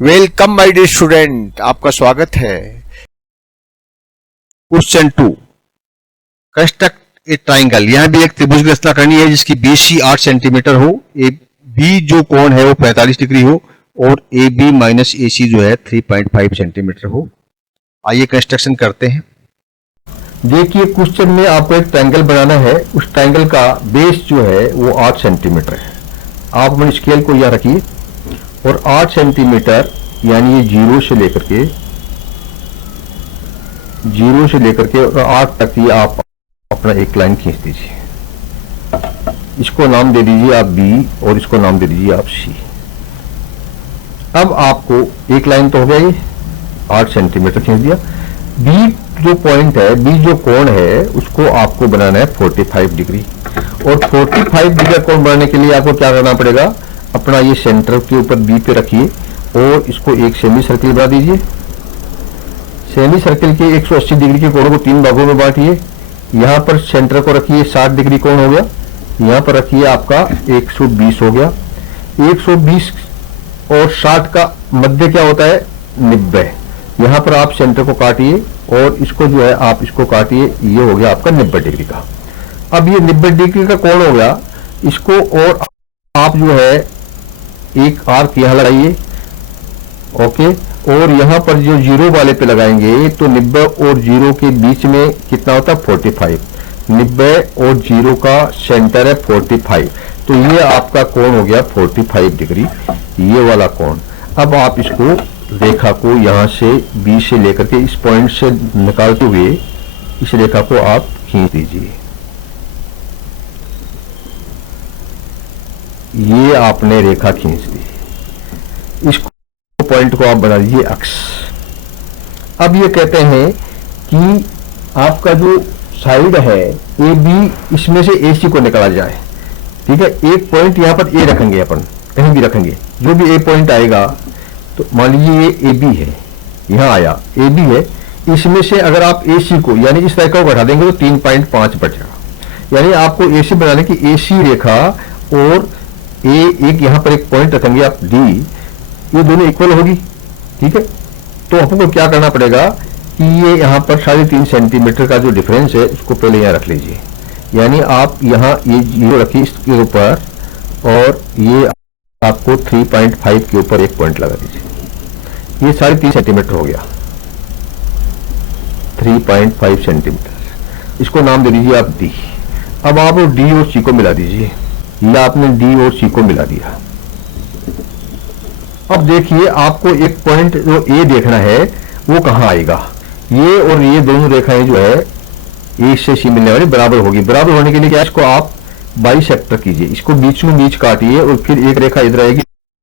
Welcome my dear student, आपका स्वागत है। क्वेश्चन 2, कंस्ट्रक्ट ए ट्राइंगल। यहाँ भी एक त्रिभुज की रचना करनी है जिसकी BC 8 सेंटीमीटर हो, ए बी जो कोण है वो 45 डिग्री हो और ए बी माइनस AC जो है 3.5 सेंटीमीटर हो। आइए कंस्ट्रक्शन करते हैं। देखिए क्वेश्चन में आपको एक ट्रायंगल बनाना है। उस ट्रायंगल का बेस जो है वो 8 सेंटीमीटर है। आप अपने स्केल को यहाँ रखिए और 8 सेंटीमीटर यानी ये जीरो से लेकर के और 8 तक ये आप अपना एक लाइन खींच दीजिए। इसको नाम दे दीजिए आप B और इसको नाम दे दीजिए आप C। अब आपको एक लाइन तो हो गया, ये 8 सेंटीमीटर खींच दिया। B जो पॉइंट है, B जो कोण है उसको आपको बनाना है 45 डिग्री। और 45 डिग्री का कोण बनाने के लिए आपको क्या करना पड़ेगा, अपना ये सेंटर के ऊपर B पे रखिए और इसको एक सेमी सर्किल बना दीजिए। सेमी सर्किल के 180 डिग्री के कोण को 3 भागों में बांटिए। यहाँ पर सेंटर को रखिए 60 डिग्री कोण हो गया, यहाँ पर रखिए आपका 120 हो गया। 120 और 60 का मध्य क्या होता है, 90। यहाँ पर आप सेंटर को काटिए और इसको जो है आप इसको काटिए, ये हो गया आपका 90 डिग्री का। अब ये 90 डिग्री का कोण हो गया, इसको और आप जो है एक आर्क यहाँ लगाइए, ओके। और यहाँ पर जो जीरो वाले पे लगाएंगे तो 90 और जीरो के बीच में कितना होता है, 45। 90 और जीरो का सेंटर है 45, तो ये आपका कोण हो गया 45 डिग्री, ये वाला कोण। अब आप इसको रेखा को यहाँ से B से लेकर के इस पॉइंट से निकालते हुए इस रेखा को आप खींच दीजिए। ये आपने रेखा खींच दी, इस पॉइंट को आप बना दीजिए अक्ष। अब ये कहते हैं कि आपका जो साइड है AB, इसमें से AC को निकाला जाए, ठीक है। एक पॉइंट यहाँ पर A रखेंगे, अपन कहीं भी रखेंगे, जो भी A पॉइंट आएगा, तो मान लीजिए ये AB है, यहाँ आया AB है, इसमें से अगर आप AC को यानी इस रेखा को घटा देंगे तो 3.5 बचेगा। यानी आपको AC बनाने की AC रेखा और एक यहाँ पर एक पॉइंट रखेंगे आप D, ये दोनों इक्वल होगी, ठीक है। तो आपको क्या करना पड़ेगा कि ये यहाँ पर 3.5 सेंटीमीटर का जो डिफरेंस है उसको पहले यहाँ रख लीजिए। यानी आप यहाँ ये जीरो रखिए इसके ऊपर और ये आपको 3.5 के ऊपर एक पॉइंट लगा दीजिए। ये 3.5 सेंटीमीटर हो गया, 3.5 सेंटीमीटर। इसको नाम दे दीजिए आप D। अब आप D और C को मिला दीजिए। ये आपने D और C को मिला दिया। अब देखिए आपको एक पॉइंट जो A देखना है वो कहाँ आएगा। ये और ये दोनों रेखाएं जो है A से C मिलने वाली बराबर होगी। बराबर होने के लिए क्या, इसको आप बाइसेक्टर कीजिए, इसको बीच में बीच काटिए और फिर एक रेखा इधर आएगी,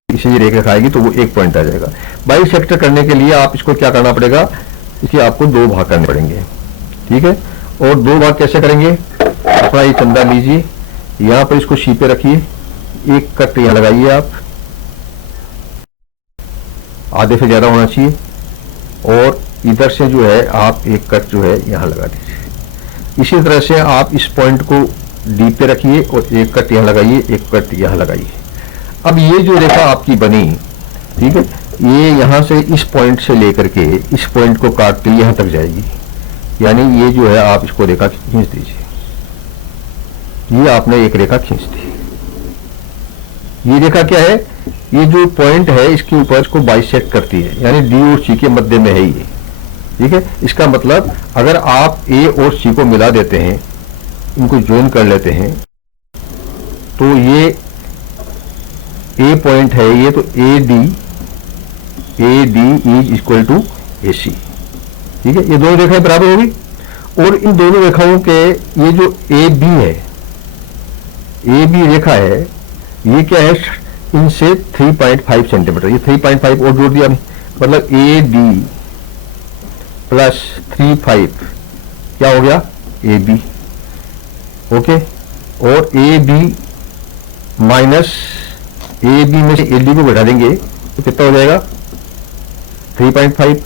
इसे ये रेखा आएगी तो वो एक पॉइंट आ जाएगा। बाइसेक्टर करने के लिए आप इसको क्या करना पड़ेगा, इसके आपको 2 भाग करने पड़ेंगे, ठीक है। और 2 भाग कैसे करेंगे, अपना ये चंदा लीजिए, यहाँ पर इसको C पे रखिए, एक कट यहाँ लगाइए, आप आधे से ज्यादा होना चाहिए, और इधर से जो है आप एक कट जो है यहाँ लगा दीजिए। इसी तरह से आप इस पॉइंट को D पे रखिए और एक कट यहाँ लगाइए, एक कट यहाँ लगाइए। अब ये जो रेखा आपकी बनी, ठीक है, ये यहाँ से इस पॉइंट से लेकर के इस पॉइंट को काट के यहाँ तक जाएगी। यानी ये जो है आप इसको रेखा खींच दीजिए। ये आपने एक रेखा खींच दी। ये रेखा क्या है, ये जो पॉइंट है इसके ऊपर इसको बाइसेक्ट करती है, यानी D और C के मध्य में है ये, ठीक है। इसका मतलब अगर आप A और C को मिला देते हैं, इनको ज्वाइन कर लेते हैं, तो ये A पॉइंट है ये, तो AD is equal to AC, ठीक है। ये दोनों रेखाएं बराबर होगी और इन दोनों रेखाओं के ये जो AB है, AB रेखा है, ये क्या है, इनसे 3.5 सेंटीमीटर, ये 3.5 और जोड़ दिया, मतलब AD प्लस 3.5 क्या हो गया, AB, ओके। और AB माइनस AB में से AD को घटा देंगे तो कितना हो जाएगा, 3.5,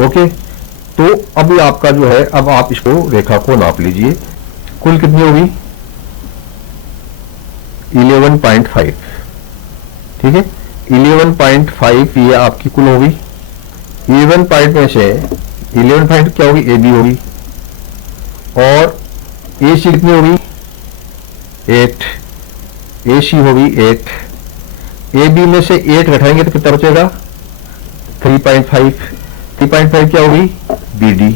ओके। तो अब आपका जो है, अब आप इसको रेखा को नाप लीजिए, कुल कितनी होगी, 11.5, ठीक है। 11.5 ये आपकी कुल होगी। 11 पॉइंट में से 11 पॉइंट क्या होगी, ए बी होगी, और ए सी कितनी होगी 8, ए सी होगी 8, ए बी में से 8 घटाएंगे तो कितना बचेगा 3.5, 3.5 क्या होगी B D.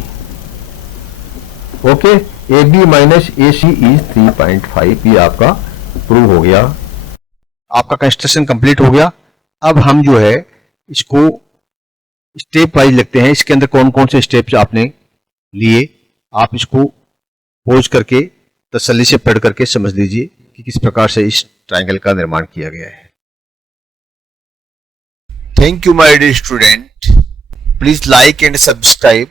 Okay, A B minus A C is 3.5, ये आपका प्रूव हो गया। आपका कंस्ट्रक्शन कंप्लीट हो गया। अब हम जो है इसको स्टेप वाइज लिखते हैं। इसके अंदर कौन कौन से स्टेप्स आपने लिए, आप इसको पॉज करके तसल्ली से पढ़ करके समझ लीजिए कि किस प्रकार से इस ट्रायंगल का निर्माण किया गया है। Thank you, my dear student. Please like and subscribe